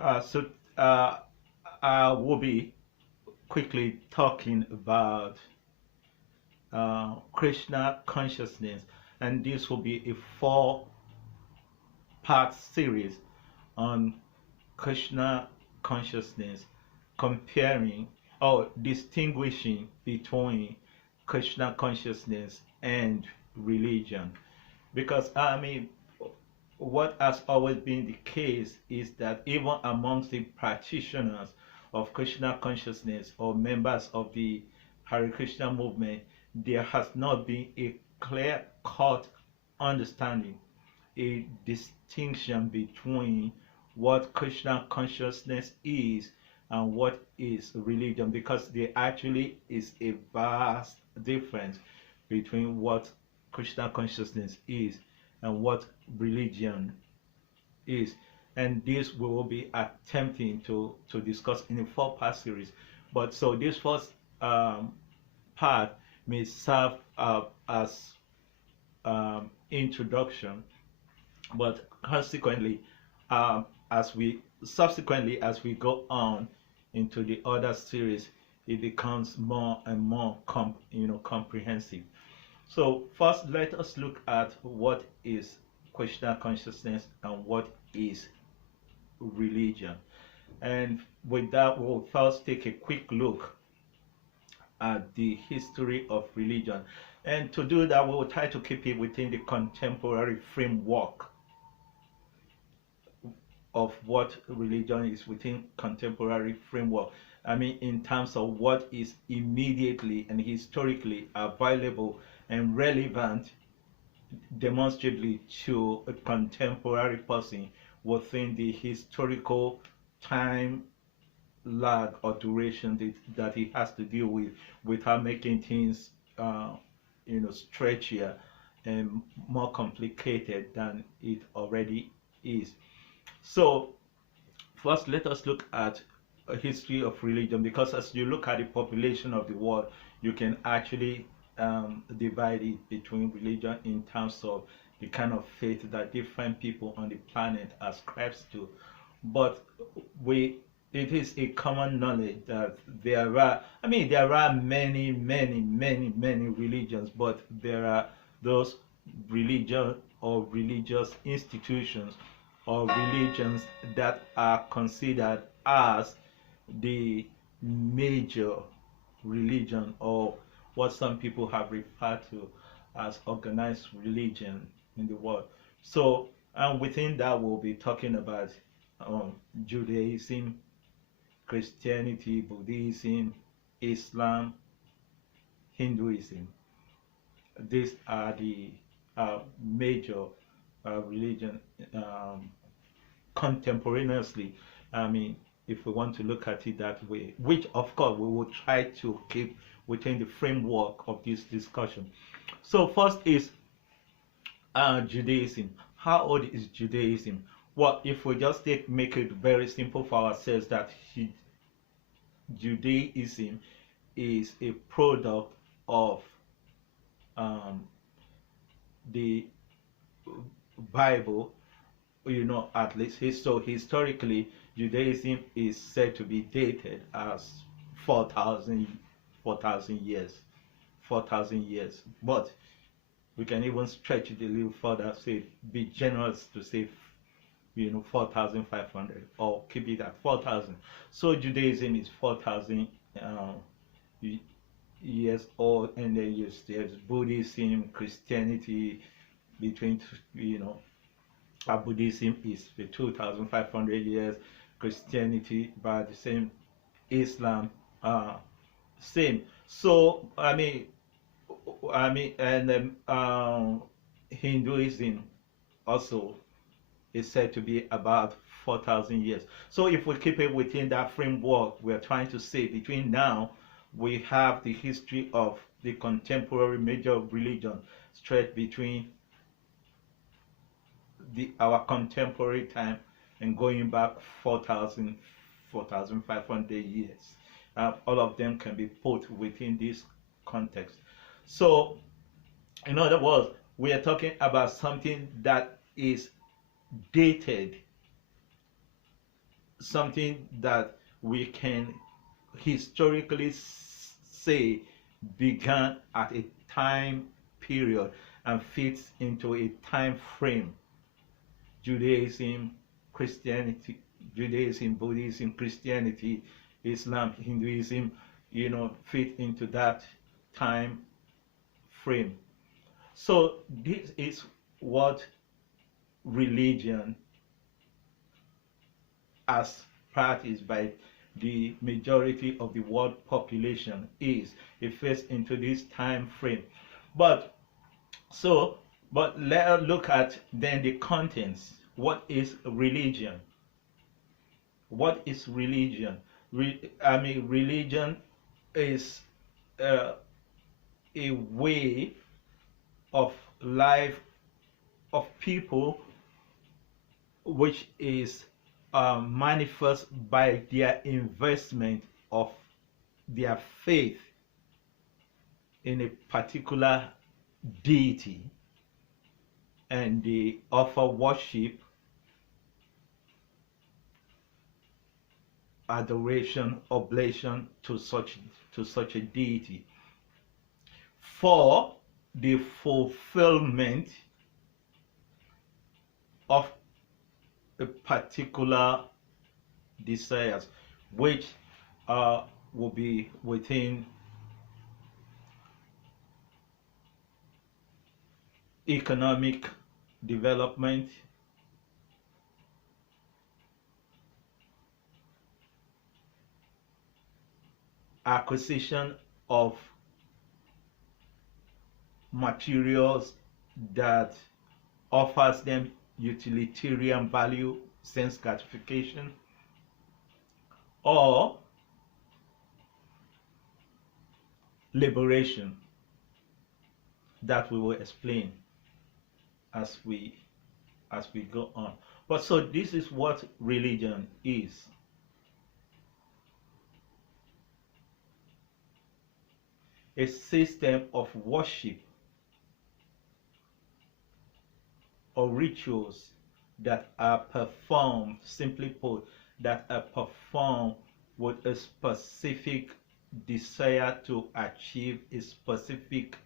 So uh, I will be quickly talking about Krishna consciousness, and this will be a four-part series on Krishna consciousness, comparing or distinguishing between Krishna consciousness and religion. Because what has always been the case is that even amongst the practitioners of Krishna consciousness or members of the Hare Krishna movement, there has not been a clear cut understanding, a distinction between what Krishna consciousness is and what is religion, because there actually is a vast difference between what Krishna consciousness is and what religion is. And this we will be attempting to discuss in a four-part series. But so this first part may serve as introduction, but consequently, as we go on into the other series, it becomes more and more comprehensive. So first, let us look at what is Krishna consciousness and what is religion. And with that, we'll first take a quick look at the history of religion. And to do that, we will try to keep it within the contemporary framework of what religion is within contemporary framework. I mean, in terms of what is immediately and historically available and relevant demonstrably to a contemporary person within the historical time lag or duration that he has to deal with, without making things stretchier and more complicated than it already is. So first, let us look at a history of religion, because as you look at the population of the world, you can actually divide it between religion in terms of the kind of faith that different people on the planet ascribes to. But it is a common knowledge that there are many religions, but there are those religion or religious institutions or religions that are considered as the major religion, or what some people have referred to as organized religion in the world. So, and within that, we'll be talking about Judaism, Christianity, Buddhism, Islam, Hinduism. These are the major religion contemporaneously. I mean, if we want to look at it that way, which of course we will try to keep within the framework of this discussion. So first is Judaism. How old is Judaism? Well, if we just make it very simple for ourselves, that Judaism is a product of the Bible, at least historically, Judaism is said to be dated as 4,000 years, 4,000 years. But we can even stretch it a little further, say, be generous to say, 4,500, or keep it at 4,000. So Judaism is 4,000 years old, and then there's Buddhism, Christianity, between, Buddhism is for 2,500 years, Christianity by the same, Islam same. So and Hinduism also is said to be about 4,000 years. So if we keep it within that framework, we're trying to say between now, we have the history of the contemporary major religion stretched between our contemporary time and going back 4,000, 4,500 years. All of them can be put within this context. So, in other words, we are talking about something that is dated something that we can historically say began at a time period and fits into a time frame. Judaism, Christianity, Judaism, Buddhism, Christianity, Islam, Hinduism, fit into that time frame. So this is what religion, as practiced by the majority of the world population, is. It fits into this time frame. But let us look at then the contents. What is religion? What is religion? Religion is a way of life of people which is manifest by their investment of their faith in a particular deity, and they offer worship, adoration, oblation to such a deity for the fulfillment of a particular desires, which will be within economic development, acquisition of materials that offers them utilitarian value, sense gratification, or liberation, that we will explain as we go on. But so this is what religion is. A system of worship or rituals that are performed, simply put, that are performed with a specific desire to achieve a specific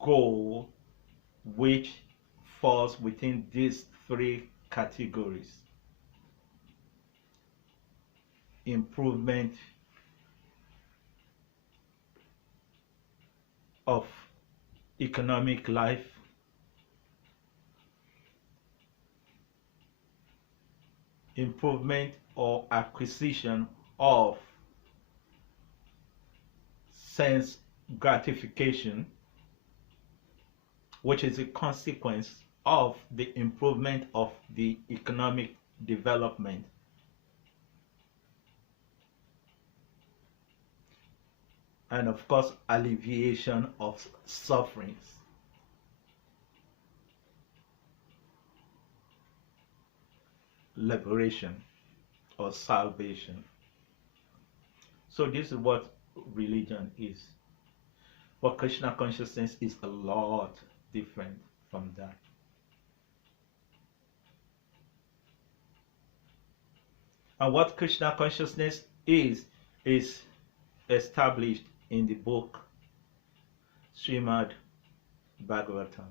goal, which falls within these three categories: improvement of economic life, improvement or acquisition of sense gratification, which is a consequence of the improvement of the economic development, and of course alleviation of sufferings. Liberation or salvation. So this is what religion is. But Krishna consciousness is a lot different from that. And what Krishna consciousness is established in the book Srimad Bhagavatam.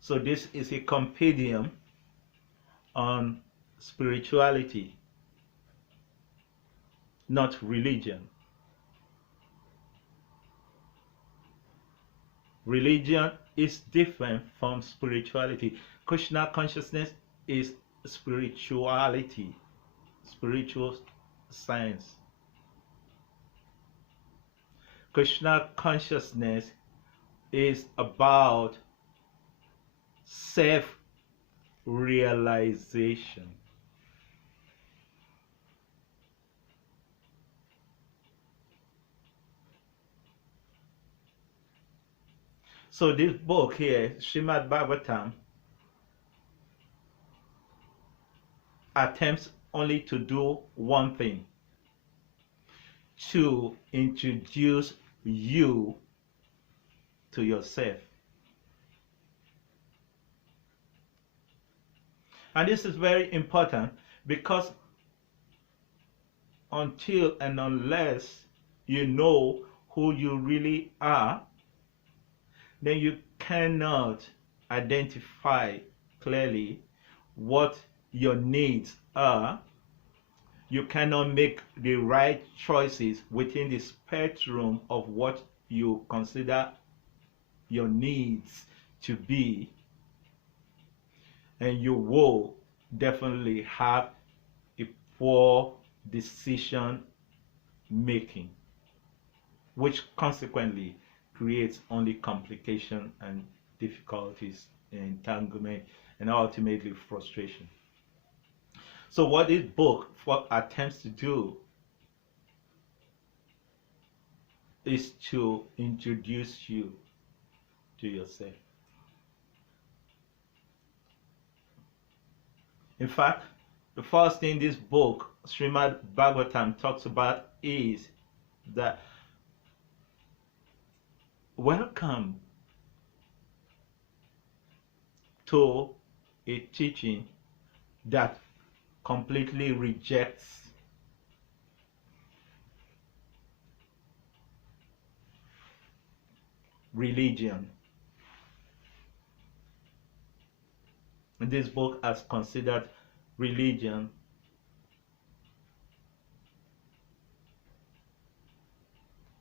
So this is a compendium on spirituality, not religion. Religion is different from spirituality. Krishna consciousness is spirituality, spiritual science. Krishna consciousness is about self-realization. So this book here, Srimad Bhagavatam, attempts only to do one thing: to introduce you, to yourself. And this is very important because until and unless you know who you really are, then you cannot identify clearly what your needs are. You cannot make the right choices within the spectrum of what you consider your needs to be, and you will definitely have a poor decision making, which consequently creates only complication and difficulties, entanglement, and ultimately frustration. So what this book attempts to do is to introduce you to yourself. In fact, the first thing this book, Srimad Bhagavatam, talks about is that welcome to a teaching that completely rejects religion. And this book has considered religion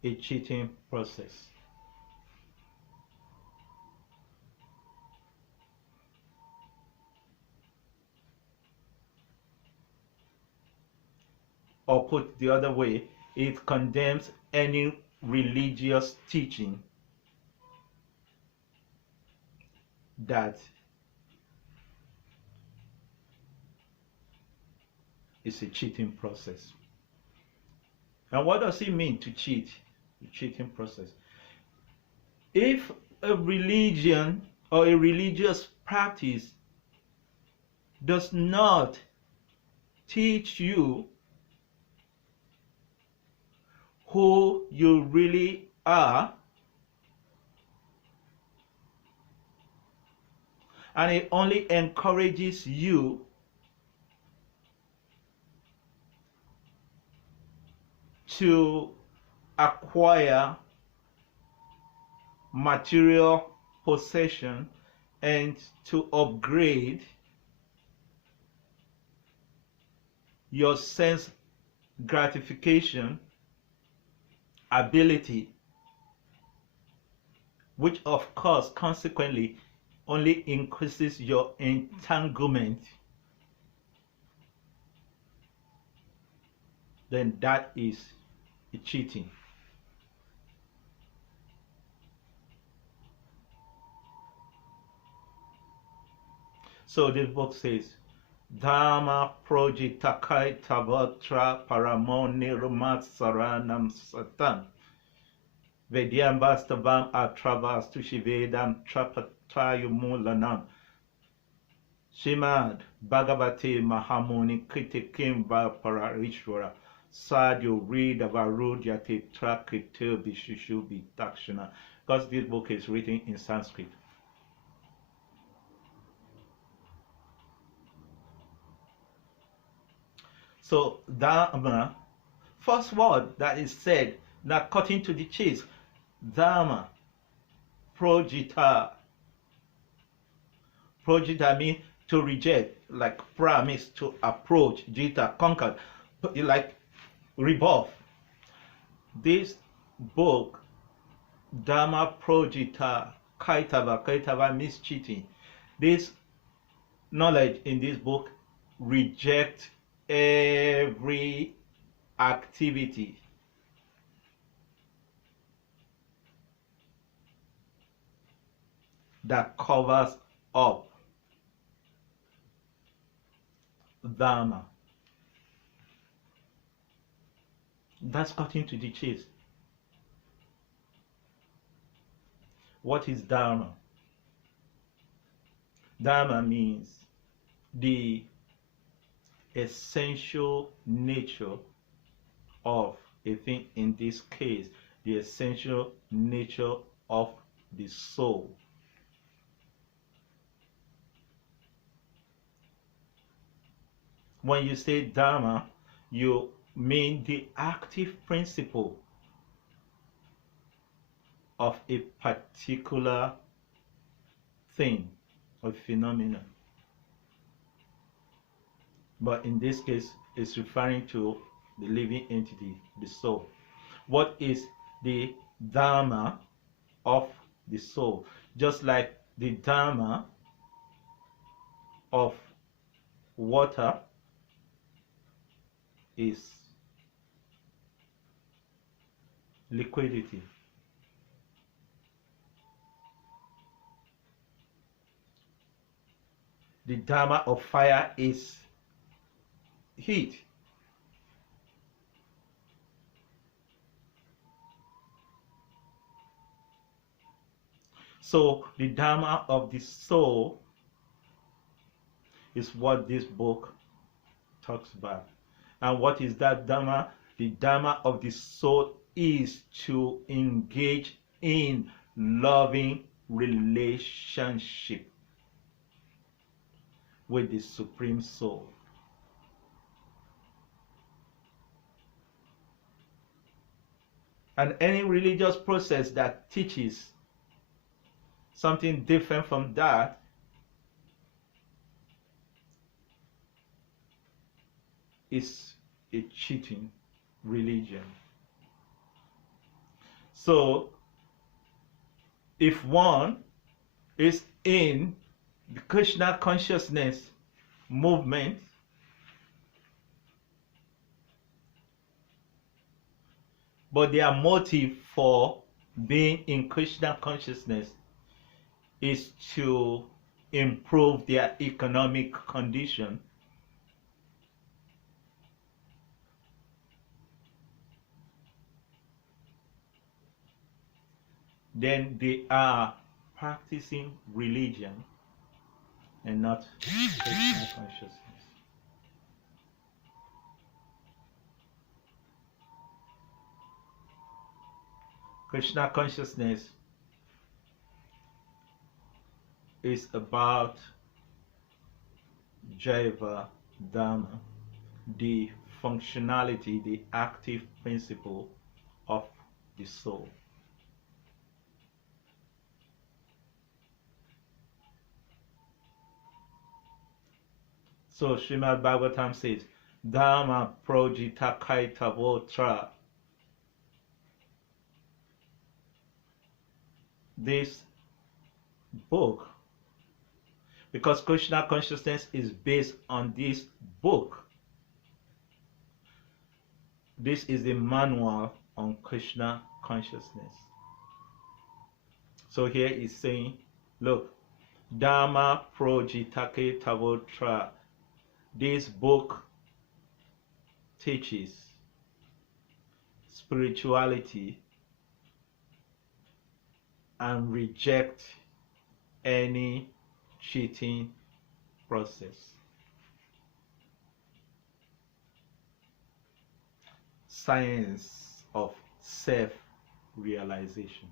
a cheating process. Or put the other way, it condemns any religious teaching that is a cheating process. And what does it mean to cheat? The cheating process. If a religion or a religious practice does not teach you who you really are, and it only encourages you to acquire material possession and to upgrade your sense gratification ability, which of course consequently only increases your entanglement, then that is cheating. So this book says, Dharma projitakai tabatra paramonirmat saranam satan Vedyambastavam atravas tushivedam trapatayumulanam Shimad Bhagavate Mahamuni Kritikim Pararishwara Sadhu Rida Varudyate Trakrito Bishushubi Takshana. Because this book is written in Sanskrit. So Dharma, first word that is said, now cutting to the chase, Dharma, projita. Projita means to reject, like promise, to approach, jita, conquer, like rebuff. This book, Dharma projita, kaitava means cheating. This knowledge in this book rejects every activity that covers up Dharma. That's cutting to the chase. What is Dharma? Dharma means the essential nature of a thing, in this case, the essential nature of the soul. When you say Dharma, you mean the active principle of a particular thing or phenomenon. But in this case, it's referring to the living entity, the soul. What is the Dharma of the soul? Just like the Dharma of water is liquidity. The Dharma of fire is heat. So the Dharma of the soul is what this book talks about. And what is that Dharma? The Dharma of the soul is to engage in loving relationship with the Supreme Soul. And any religious process that teaches something different from that is a cheating religion. So if one is in the Krishna consciousness movement, but their motive for being in Krishna consciousness is to improve their economic condition, then they are practicing religion and not Krishna consciousness. Krishna consciousness is about Jaiva Dharma, the functionality, the active principle of the soul. So Srimad Bhagavatam says, Dharma projita kaitavotra. This book, because Krishna consciousness is based on this book, this is the manual on Krishna consciousness. So here is saying, look, Dharma projitake tavotra. This book teaches spirituality and reject any cheating process. Science of self-realization.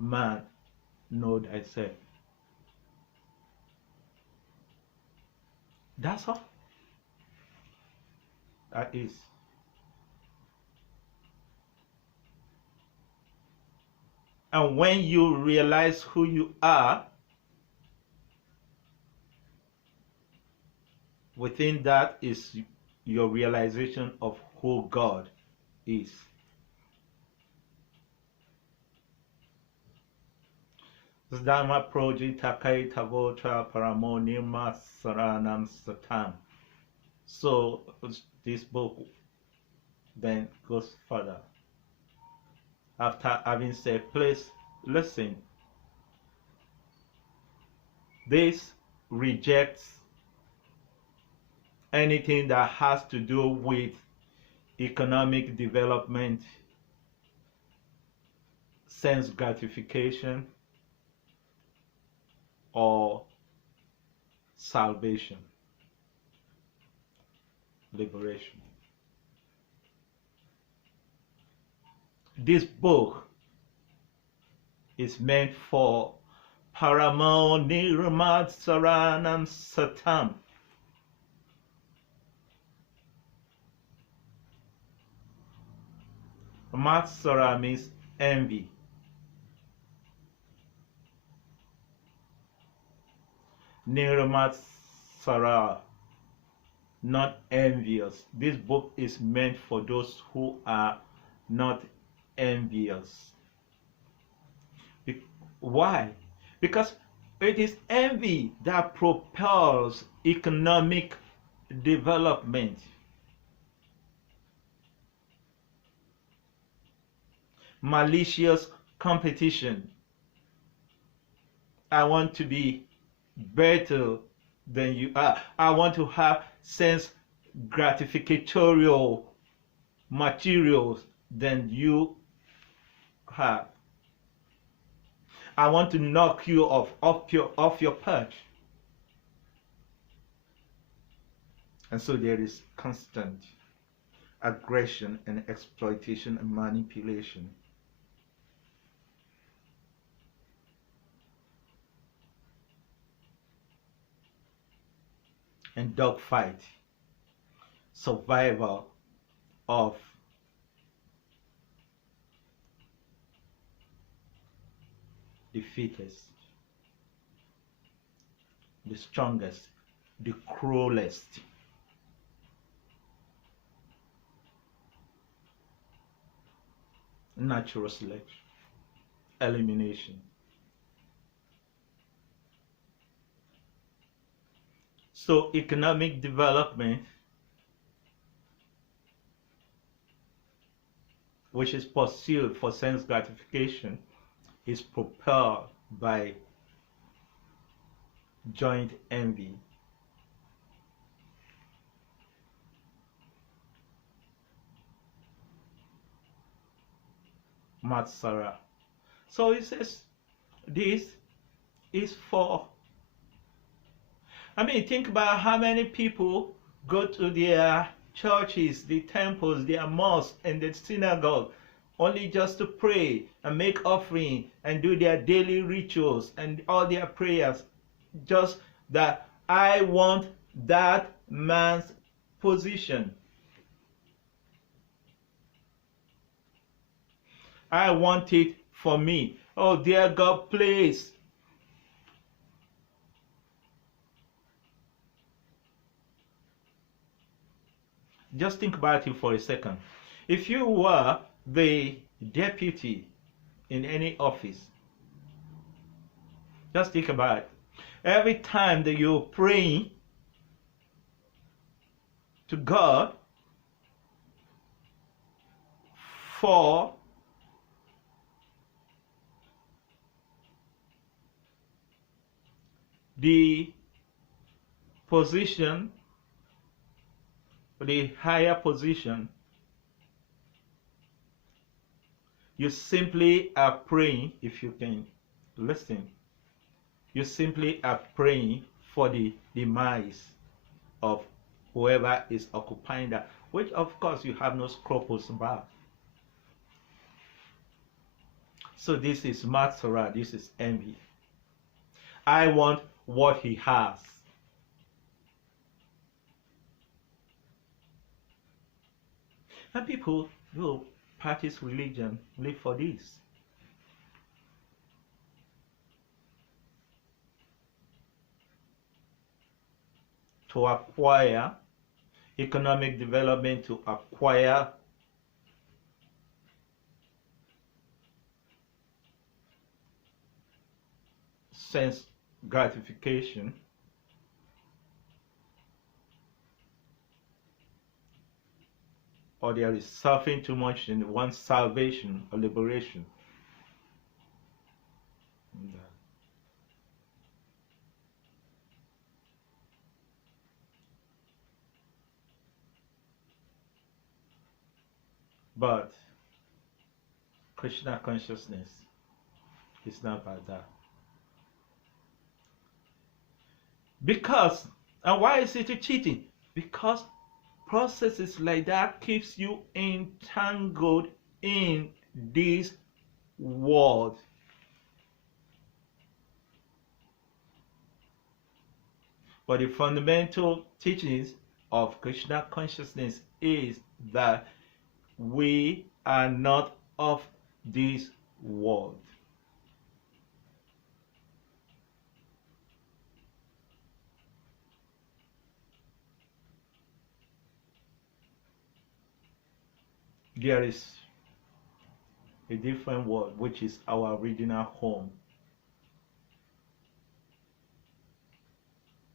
Man, know thyself. That's all. That is. And when you realize who you are, within that is your realization of who God is. Dhamma projita kaitavotra paramo nirma saranam satam. So this book then goes further. After having said, please listen. This rejects anything that has to do with economic development, sense gratification, or salvation, liberation. This book is meant for Paramo Nirmat Saranam Satam, Matsara means envy. Nirmatsara, not envious. This book is meant for those who are not envious. Why? Because it is envy that propels economic development. Malicious competition. I want to be better than you are. I want to have sense gratificatorial materials than you have. I want to knock you off your perch. And so there is constant aggression and exploitation and manipulation. And dogfight, survival of the fittest, the strongest, the cruelest. Natural selection, elimination. So economic development, which is pursued for sense gratification, is propelled by joint envy. Matsara. So it says this is for, think about how many people go to their churches, the temples, their mosques, and the synagogue only just to pray and make offering and do their daily rituals and all their prayers, just that I want that man's position. I want it for me. Oh, dear God, please. Just think about it for a second. If you were the deputy in any office, just think about it. Every time that you're praying to God for the position, the higher position, you simply are praying, if you can listen, you simply are praying for the demise of whoever is occupying that, which of course you have no scruples about. So this is Matsara, this is envy. I want what he has. And people who practice religion live for this. To acquire economic development, to acquire sense gratification, or there is suffering too much in one's salvation or liberation. But Krishna consciousness is not about that. Because, and why is it cheating? Because processes like that keeps you entangled in this world. But the fundamental teachings of Krishna consciousness is that we are not of this world. There is a different world, which is our original home,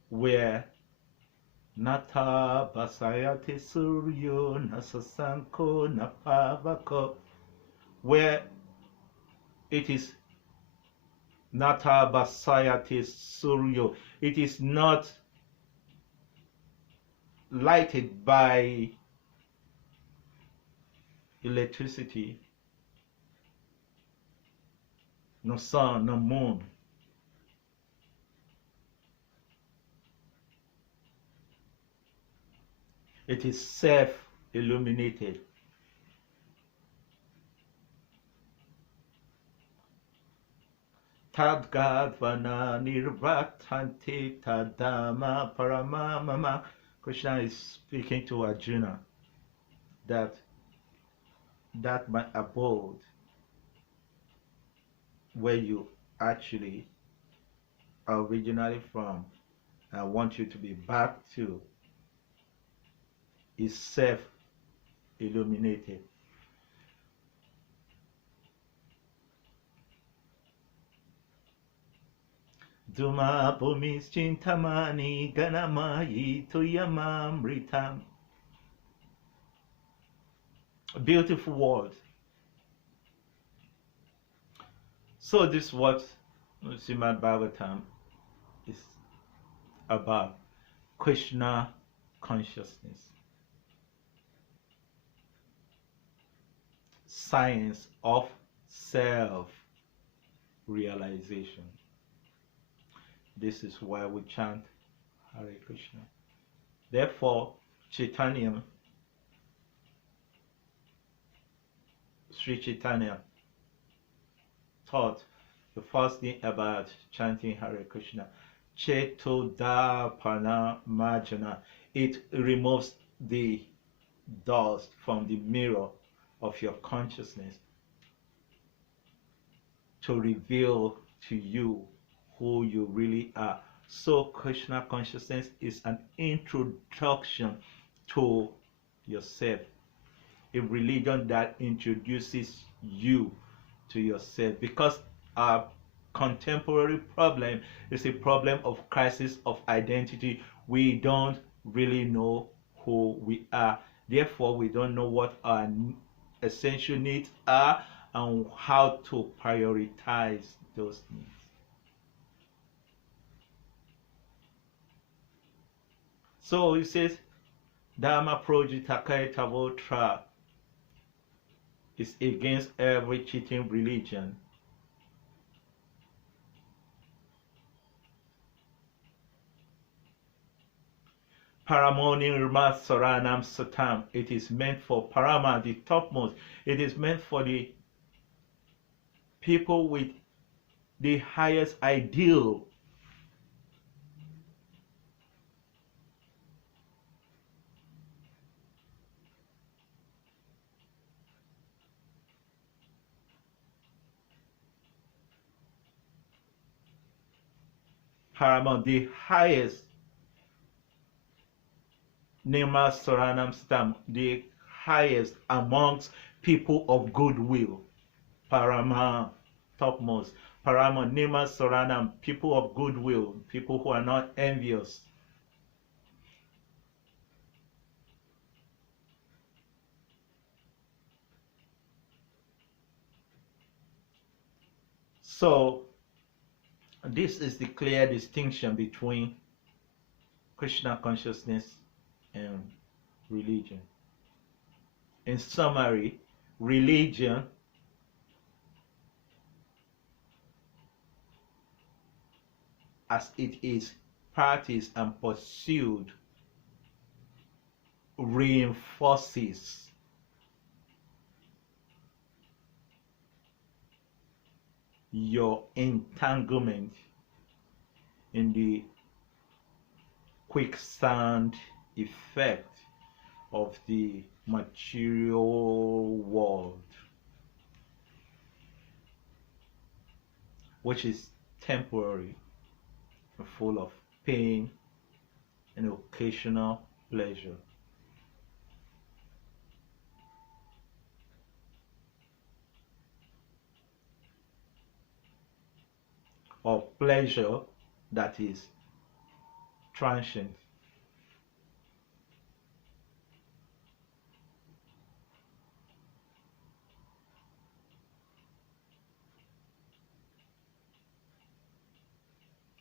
where Nata Basayate Suryo Nasasanko Napavako, where it is Nata Basayate Suryo. It is not lighted by electricity, no sun, no moon. It is self-illuminated. Tadgadvana nirvatante tadama paramamama. Krishna is speaking to Arjuna that my abode, where you actually are originally from, I want you to be back to, is self-illuminated. Duma Bhumis Chintamani Ganamayi Tuyamamritam. A beautiful word. So this is what Srimad Bhagavatam is about. Krishna consciousness. Science of self-realization. This is why we chant Hare Krishna. Therefore, Chaitanya, Sri Chaitanya, taught the first thing about chanting Hare Krishna. Chetodapana Marjana. It removes the dust from the mirror of your consciousness to reveal to you who you really are. So Krishna consciousness is an introduction to yourself, a religion that introduces you to yourself, because our contemporary problem is a problem of crisis of identity. We don't really know who we are. Therefore, we don't know what our essential needs are and how to prioritize those needs. So he says, Dharma Projitakai Tavotra is against every cheating religion. Paramoni Rma Saranam Satam. It is meant for Parama, the topmost. It is meant for the people with the highest ideal. Paramount, the highest. Nirma Saranam Satam, the highest amongst people of goodwill. Parama, topmost. Parama Nirma Saranam, people of goodwill, people who are not envious. So this is the clear distinction between Krishna consciousness and religion. In summary, religion as it is practiced and pursued reinforces your entanglement in the quicksand effect of the material world, which is temporary, full of pain and occasional pleasure. Or pleasure that is transient.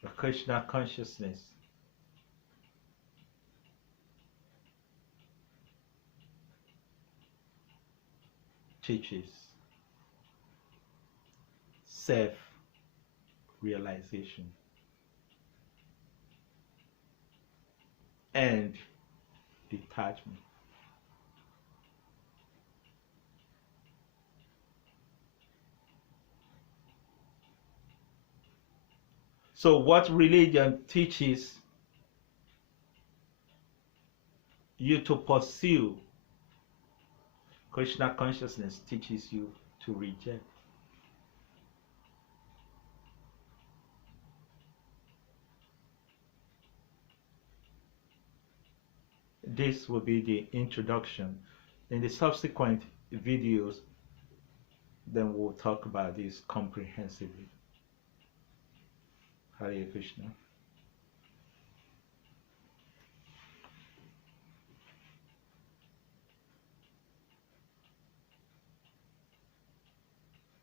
The Krishna consciousness teaches self-realization and detachment. So what religion teaches you to pursue, Krishna consciousness teaches you to reject. This will be the introduction. In the subsequent videos, then we'll talk about this comprehensively. Hare Krishna.